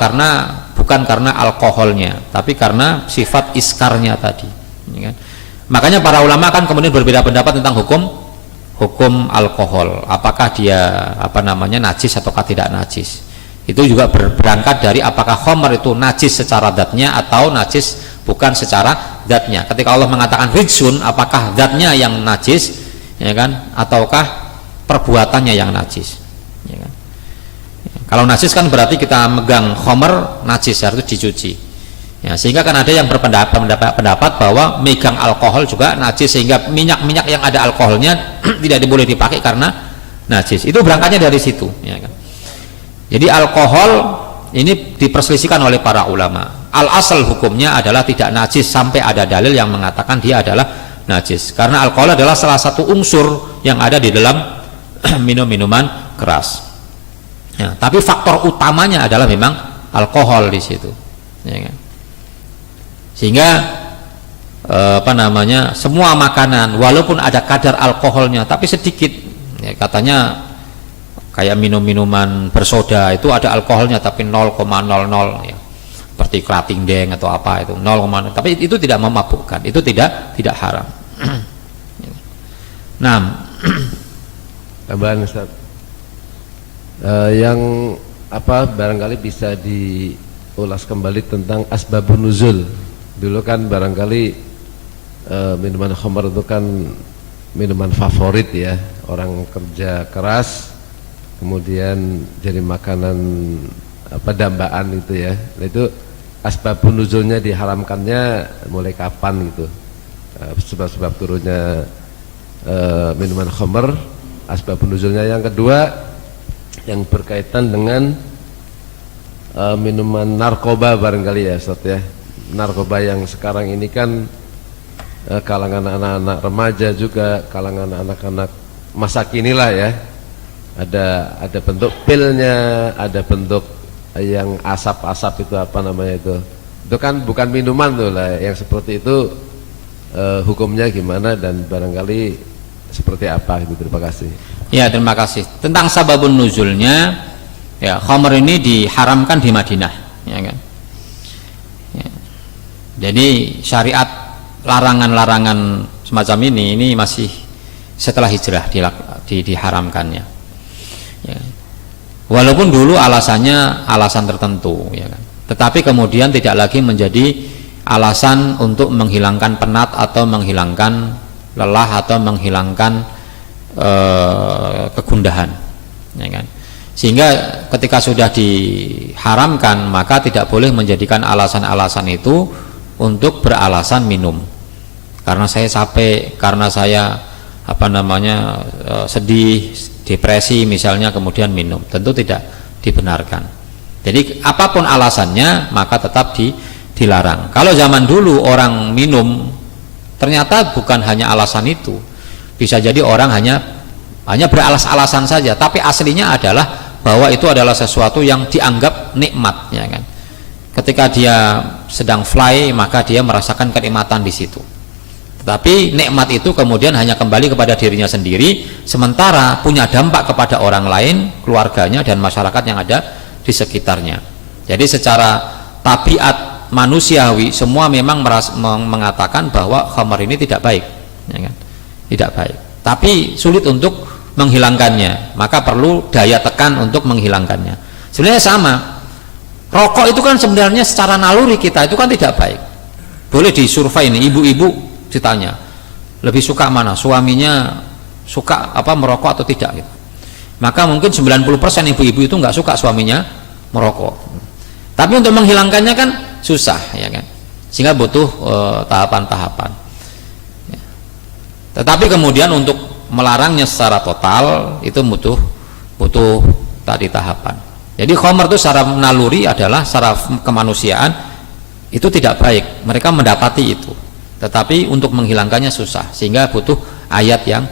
Bukan karena alkoholnya, tapi karena sifat iskarnya tadi, ya kan? Makanya para ulama kan kemudian berbeda pendapat tentang hukum alkohol, apakah dia najis ataukah tidak najis. Itu juga berangkat dari apakah khamr itu najis secara zatnya atau najis bukan secara zatnya. Ketika Allah mengatakan rijsun, apakah zatnya yang najis, ya kan, ataukah perbuatannya yang najis, ya kan? Kalau najis kan berarti kita megang khamr najis, harus dicuci, ya. Sehingga kan ada yang berpendapat bahwa megang alkohol juga najis, sehingga minyak yang ada alkoholnya tidak boleh dipakai karena najis. Itu berangkatnya dari situ, ya kan? Jadi alkohol ini diperselisihkan oleh para ulama. Al-asal hukumnya adalah tidak najis sampai ada dalil yang mengatakan dia adalah najis, karena alkohol adalah salah satu unsur yang ada di dalam minuman keras, ya. Tapi faktor utamanya adalah memang alkohol di situ, ya kan? Sehingga semua makanan walaupun ada kadar alkoholnya tapi sedikit, ya, katanya kayak minuman bersoda itu ada alkoholnya tapi 0,00, ya, seperti kerating deng atau apa itu 0, tapi itu tidak memabukkan, itu tidak haram. Nah, tambahan Ustaz, yang barangkali bisa diulas kembali tentang asbabun nuzul. Dulu kan barangkali minuman khamr itu kan minuman favorit, ya, orang kerja keras kemudian jadi makanan dambaan gitu, ya. Nah, itu asbabun nuzulnya diharamkannya mulai kapan gitu, sebab-sebab turunnya minuman khamr, asbabun nuzulnya. Yang kedua yang berkaitan dengan minuman narkoba barangkali, ya Ustaz, ya. Narkoba yang sekarang ini kan kalangan anak-anak remaja juga, kalangan anak-anak masa kini lah, ya. Ada bentuk pilnya, ada bentuk yang asap-asap itu itu kan bukan minuman tuh lah, yang seperti itu hukumnya gimana dan barangkali seperti apa gitu. Terima kasih. Ya, terima kasih. Tentang sababun nuzulnya, ya, khamr ini diharamkan di Madinah, ya kan? Ya. Jadi syariat larangan-larangan semacam ini masih setelah hijrah diharamkannya. Ya. Walaupun dulu alasannya alasan tertentu, ya kan? Tetapi kemudian tidak lagi menjadi alasan untuk menghilangkan penat atau menghilangkan lelah atau menghilangkan kegundahan, ya kan? Sehingga ketika sudah diharamkan, maka tidak boleh menjadikan alasan-alasan itu untuk beralasan minum. Karena saya capek, karena saya sedih, depresi misalnya, kemudian minum, tentu tidak dibenarkan. Jadi apapun alasannya maka tetap dilarang. Kalau zaman dulu orang minum ternyata bukan hanya alasan itu, bisa jadi orang hanya beralas-alasan saja, tapi aslinya adalah bahwa itu adalah sesuatu yang dianggap nikmat, ya kan. Ketika dia sedang fly maka dia merasakan kenikmatan di situ. Tapi nikmat itu kemudian hanya kembali kepada dirinya sendiri, sementara punya dampak kepada orang lain, keluarganya dan masyarakat yang ada di sekitarnya. Jadi secara tabiat manusiawi semua memang mengatakan bahwa khamar ini tidak baik, ya kan? Tidak baik. Tapi sulit untuk menghilangkannya, maka perlu daya tekan untuk menghilangkannya. Sebenarnya sama. Rokok itu kan sebenarnya secara naluri kita itu kan tidak baik. Boleh disurvei ini, ibu-ibu ditanya lebih suka mana, suaminya suka merokok atau tidak gitu. Maka mungkin 90% ibu-ibu itu nggak suka suaminya merokok, tapi untuk menghilangkannya kan susah, ya kan, sehingga butuh tahapan-tahapan, ya. Tetapi kemudian untuk melarangnya secara total itu butuh tadi tahapan. Jadi khamar itu secara naluri adalah secara kemanusiaan itu tidak baik, mereka mendapati itu, tetapi untuk menghilangkannya susah, sehingga butuh ayat yang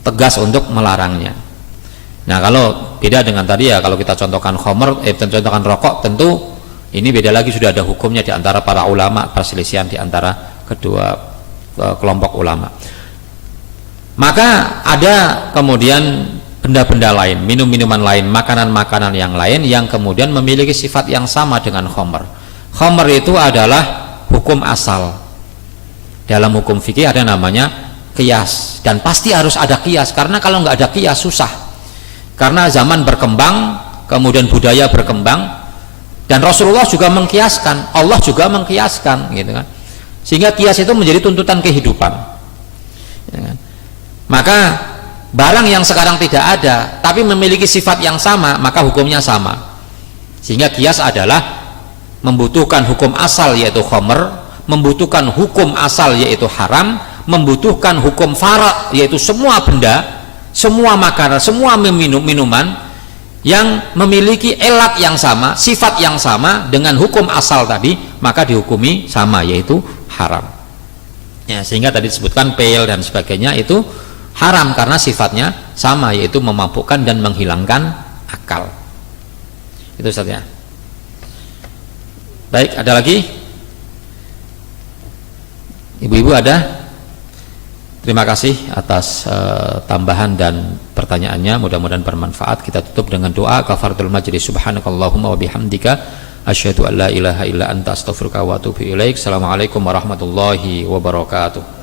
tegas untuk melarangnya. Nah, kalau beda dengan tadi ya, kalau kita contohkan khamar, contohkan rokok, tentu ini beda lagi, sudah ada hukumnya di antara para ulama, perselisihan di antara kedua kelompok ulama. Maka ada kemudian benda-benda lain, minum-minuman lain, makanan-makanan yang lain yang kemudian memiliki sifat yang sama dengan khamar. Khamar itu adalah hukum asal. Dalam hukum fikih ada namanya qiyas, dan pasti harus ada qiyas, karena kalau nggak ada qiyas susah. Karena zaman berkembang, kemudian budaya berkembang, dan Rasulullah juga mengkiaskan, Allah juga mengkiaskan, gitu kan. Sehingga qiyas itu menjadi tuntutan kehidupan, ya kan? Maka barang yang sekarang tidak ada tapi memiliki sifat yang sama, maka hukumnya sama. Sehingga qiyas adalah membutuhkan hukum asal yaitu khamr, membutuhkan hukum asal yaitu haram, membutuhkan hukum fara yaitu semua benda, semua makanan, semua minuman yang memiliki elat yang sama, sifat yang sama dengan hukum asal tadi, maka dihukumi sama yaitu haram, ya. Sehingga tadi disebutkan pil dan sebagainya itu haram karena sifatnya sama yaitu memabukkan dan menghilangkan akal. Itu saja. Baik, ada lagi? Ibu-ibu ada? Terima kasih atas tambahan dan pertanyaannya, mudah-mudahan bermanfaat. Kita tutup dengan doa kafaratul majlis. Subhanakallahumma wa bihamdika asyhadu an la ilaha illa anta astaghfiruka wa atubu ilaik. Assalamualaikum warahmatullahi wabarakatuh.